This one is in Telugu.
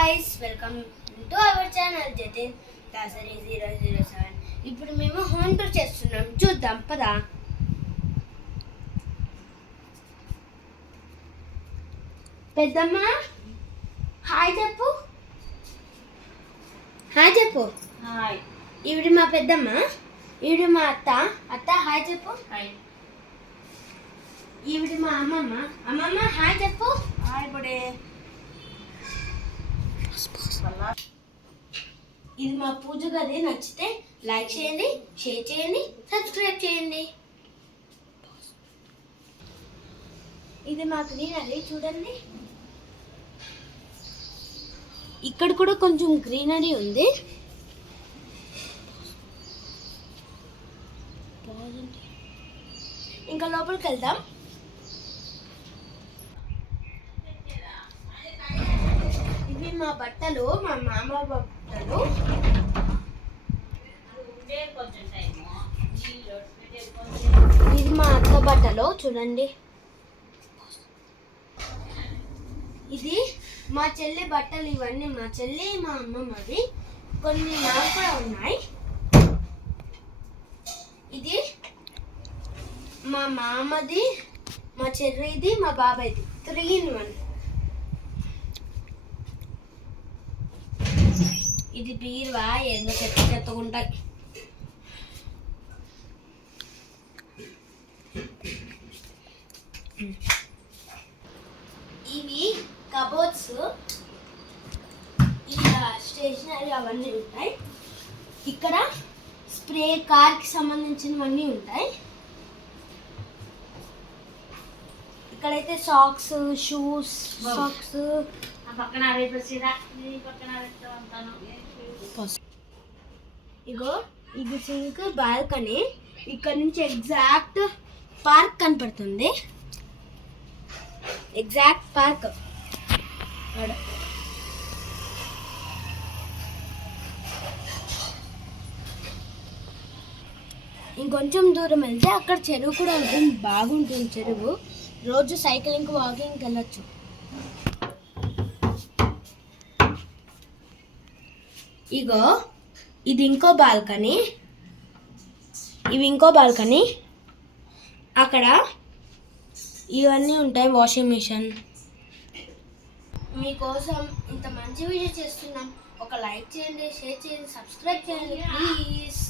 guys, welcome to our channel Jatin Dasari 007. ఇప్పుడు మేము హోమ్ టూర్ చేస్తున్నాం, చూద్దాం పదా. పెద్దమ్మ హాయ్ చెప్పు. హాయ్ చెప్పు. హాయ్. ఈవిడ మా పెద్దమ్మ, ఈవిడ మా అత్త హాయ్ చెప్పు. హాయ్. ఈవిడ మా అమ్మమ్మ హాయ్ చెప్పు. హాయ్ బడే. ఇది మా పూజ గది. నచ్చితే లైక్ చేయండి, షేర్ చేయండి, సబ్స్క్రైబ్ చేయండి. ఇది మా గ్రీనరీ చూడండి. ఇక్కడ కూడా కొంచెం గ్రీనరీ ఉంది. ఇంకా లోపలికి వెళ్దాం. ఇవి మా బట్టలు, మా మామ బట్టలు. ఇది మా అత్త బట్టలు చూడండి. ఇది మా చెల్లి బట్టలు. ఇవన్నీ మా చెల్లి, మా అమ్మమ్మవి. కొన్ని నాకు కూడా ఉన్నాయి. ఇది మా మామది, మా చెర్రీది, మా బాబాయ్ది. 3 in 1. ఇది బీరువా, ఏదో చెత్తగుంటాయి. ఇవి కబోర్డ్స్. ఇలా స్టేషనరీ అవన్నీ ఉంటాయి. ఇక్కడ స్ప్రే, కార్కి సంబంధించినవన్నీ ఉంటాయి. ఇక్కడైతే సాక్స్, షూస్, సాక్స్. ఇగో ఇది సింక్, బాల్కనీ. ఇక్కడ నుంచి ఎగ్జాక్ట్ పార్క్ కనపడుతుంది. Exact park. ఇంకొంచెం దూరం వెళ్తే అక్కడ చెరువు కూడా ఉంటుంది. బాగుంటుంది చెరువు. రోజు సైక్లింగ్, వాకింగ్కి వెళ్ళొచ్చు. ఇగో ఇది ఇంకో బాల్కనీ. ఇవి ఇంకో బాల్కనీ. అక్కడ ఇవన్నీ ఉంటాయి. Washing machine. మీకోసం ఇంత మంచి వీడియో చేస్తున్నాం. ఒక లైక్ చేయండి, షేర్ చేయండి, సబ్స్క్రైబ్ చేయండి ప్లీజ్.